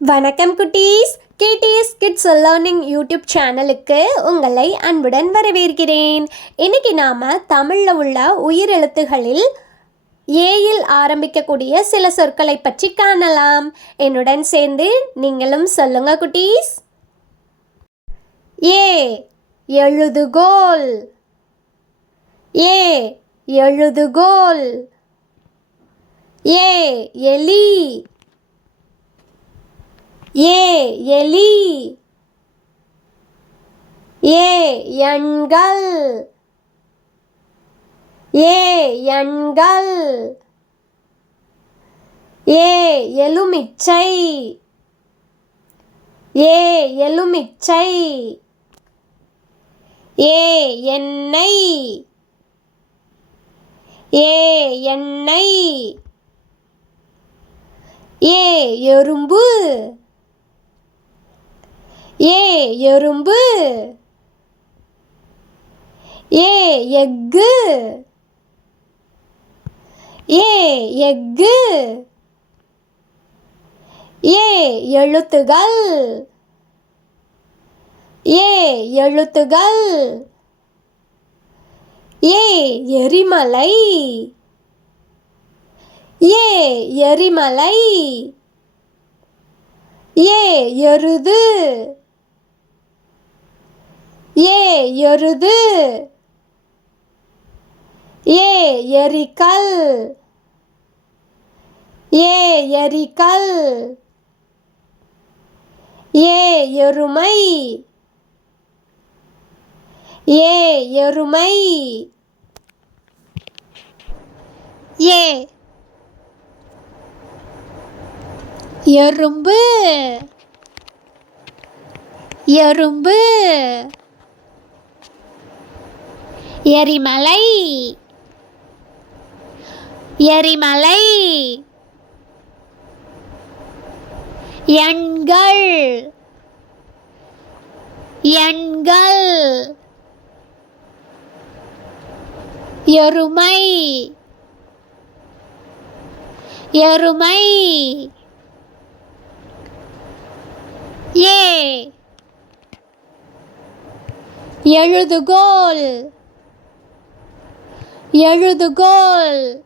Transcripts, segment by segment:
வணக்கம் குட்டீஸ். KDS kids learning YouTube சேனலுக்கு உங்களை அன்புடன் வரவேற்கிறேன். இன்னைக்கு நாம தமிழில் உள்ள உயிரெழுத்துகளில் ஏயில் ஆரம்பிக்கக்கூடிய சில சொற்களை பற்றி காணலாம். என்னுடன் சேர்ந்து நீங்களும் சொல்லுங்க குட்டீஸ். ஏ எழுதுகோல். ஏ எழுதுகோல். ஏ எலி. ஏ எலி. ஏ எண்கள். ஏ எண்கள். ஏ எலுமிச்சை. ஏ எலுமிச்சை. ஏ எண்ணெய். ஏ எண்ணெய். ஏ எறும்பு. ஏ எறும்பு. ஏ எக்கு. ஏ எக்கு. ஏ எழுத்துகள். ஏ எழுத்துகள். ஏ எரிமலை. ஏ எரிமலை. ஏ எருது. ஏ எருது. ஏ எரிக்கல். ஏ எரிக்கல். ஏ எருமை. ஏ எருமை. ஏ எறும்பு. எறும்பு. எரிமலை. எரிமலை. எண்கள். எண்கள். எருமை. எருமை. ஏ எழுதுகோல். எழுதுகோல்.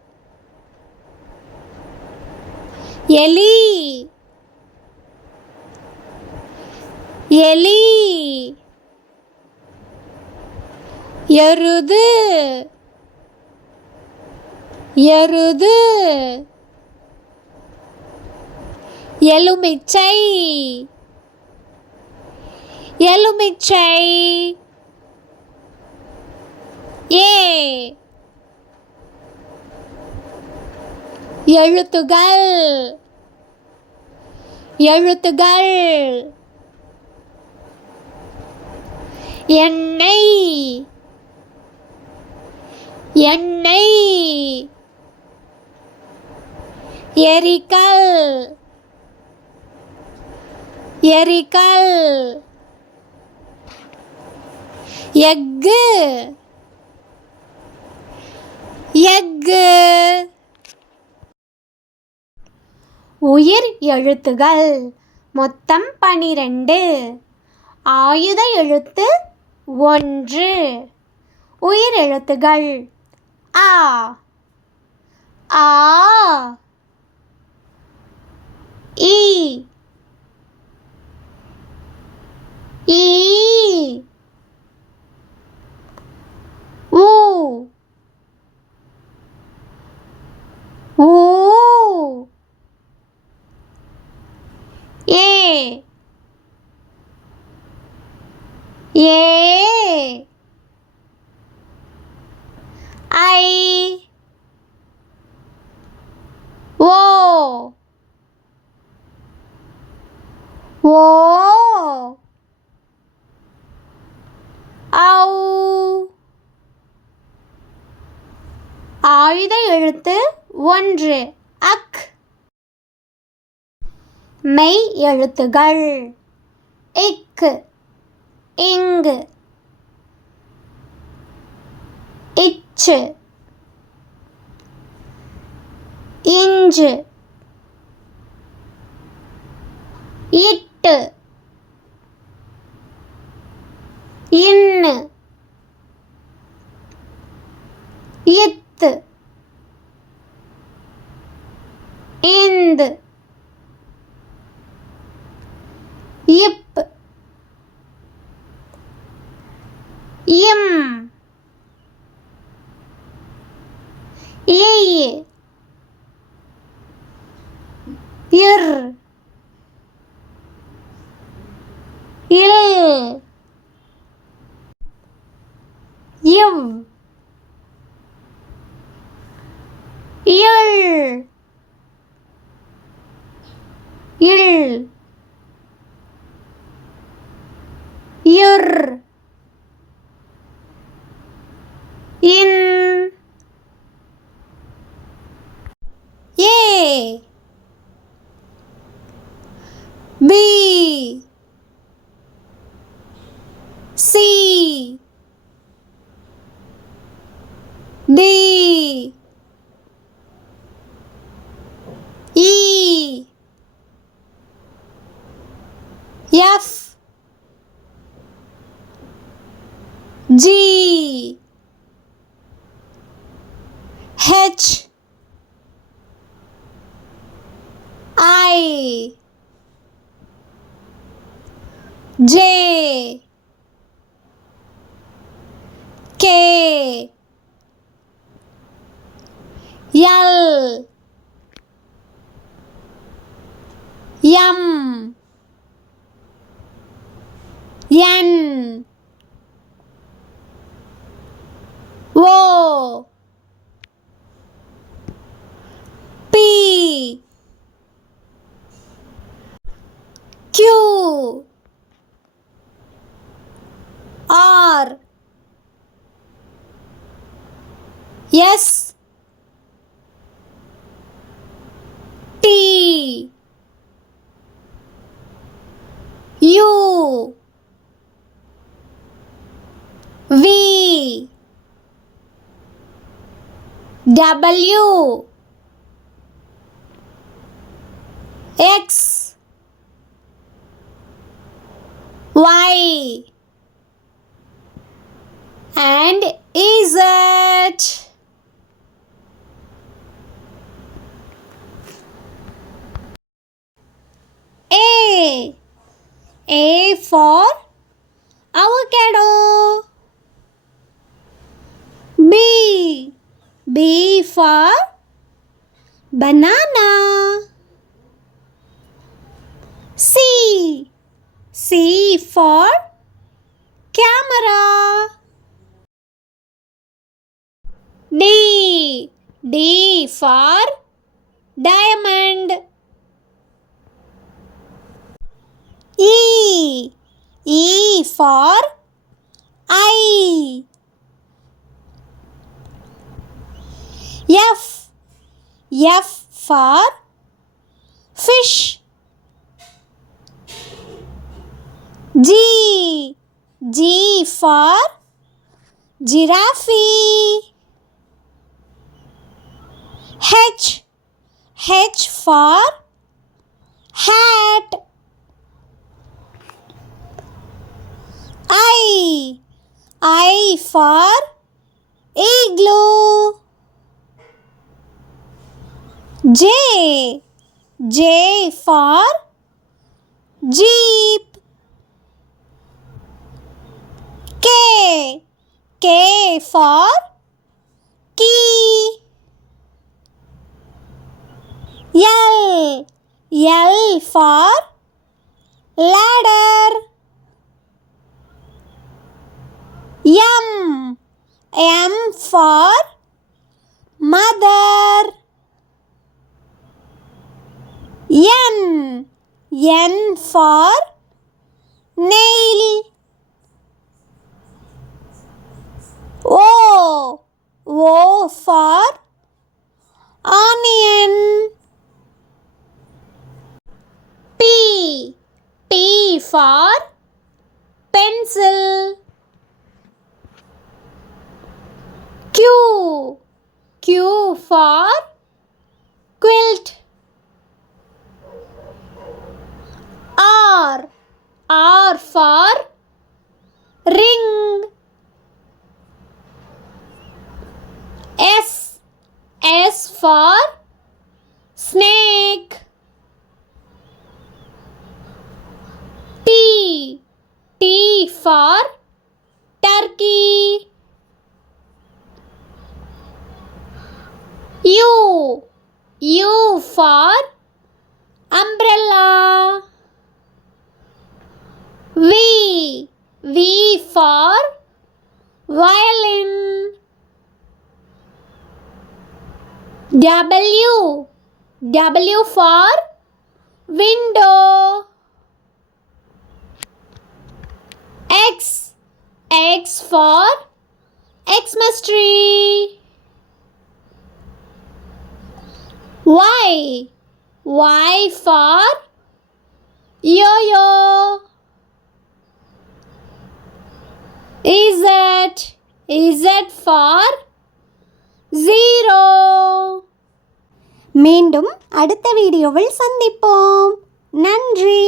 எலி. எலி. எருது. எருது. எலுமிச்சை. எலுமிச்சை. ஏ எழுத்துகள். எழுத்துகள். எண்ணெய். எண்ணெய். எரிக்கல். எரிக்கல். எக்கு. எக்கு. உயிர் எழுத்துகள் மொத்தம் 12. ஆயுத எழுத்து 1. உயிர் எழுத்துகள் ஆ. ஆ. ஈ. ஈ. ஊ. ஊ. ஏ. ஏ. ஐ. ஓ. ஓ. ஔ. ஆயுத எழுத்து 1. அக். மெய் எழுத்துகள் இக். இங்கு. இச்சு. இஞ்சு. இட்டு இன்னு இத்து இந்து இப் இம் இய் இர் இல் இவ் இள் இல் இர் இன் A B C D E F G H I J K L M N O P Q R S T U V W X Y and Z. A for avocado. B for banana. C for camera. D for diamond. E for eye. F for fish. G for giraffe. H for hat. I for igloo. J for jeep. K for key. L for ladder. M for mother. N for nail. O for onion. P for pencil. Q for R for ring. S for snake. T for turkey. U for umbrella. V for violin. W for window. X for Xmas tree. Y for yo-yo. Z for zero. மீண்டும் அடுத்த வீடியோவில் சந்திப்போம். நன்றி.